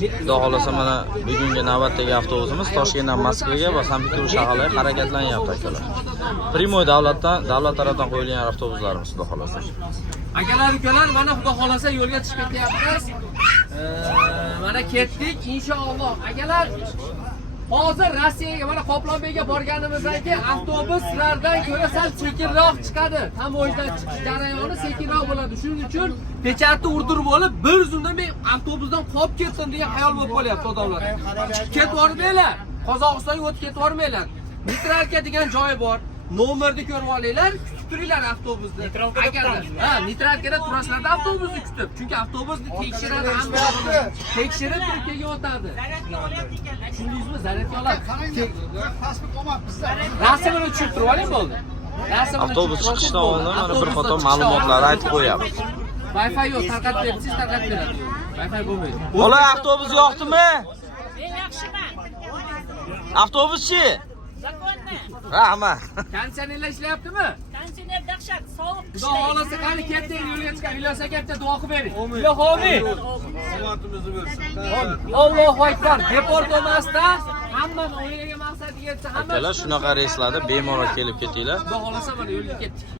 Xudo xolasa mana bugungi navbatdagi avtobusimiz Toshkentdan Moskvaga va Sankt-Peterburg shaharlariga harakatlanyapti akalar. Primoy davlat tarafidan qo'yilgan avtobuslarimiz Xudo xolasa. Akalar, ukalar, mana Xudo xolasa yo'lga chiqib ketyapmiz. Mana ketdik inshaalloh. Akalar, hozir Rossiyaga mana Qoplonbeyga borganimizdan keyin avtobuslardan ko'ra sal sekinroq chiqadi. Tamoyildan chiqish jarayoni sekinroq bo'ladi. Shuning uchun pechatni urdirib olib, bir zumda men avtobusdan qolib ketdim degan xayol bo'lib qolyapti odamlar. Ketib bormanglar. Qozog'istonga o'tib ketib bormanglar. Nitralka degan joyi bor. Nomerni ko'rib olinglar, kutib turinglar avtobusni. Ha, nitralkada turasizlar avtobusni kutib. Chunki avtobusni tekshiradi, hamma tekshirib turib keyin o'tadi. Tushundingizmi? Zaryadka oladi. Pasport olmabmiz. Rasmini tushirib turib oling bo'ldi. Avtobus chiqishdan oldin mana bir qator ma'lumotlarni aytib qo'yapmiz. Wi-Fi yo'q, tarqatib berasiz, tarqatib beradi. Wi-Fi bo'lmaydi. Bola, avtobus yo'qdimi? Men yaxshiman. Avtobuschi? Zakonni. Rahmat. Konditsionerlar ishlayaptimi? Konditsioner dahshat, sovuq Xudo qishda. xolasa qani ketdik yo'lga chiqib, Ilyos aka bitta duo qilib bering. Ilohi omin. Salatimizni bersin. Allohu akbar. Deport olmasdan hammani o'ylagan maqsadiga yetsa hamma. Akalar, shunaqa reyslarda bemalol kelib ketinglar. Xudo xolasa mana yo'lga ketdik.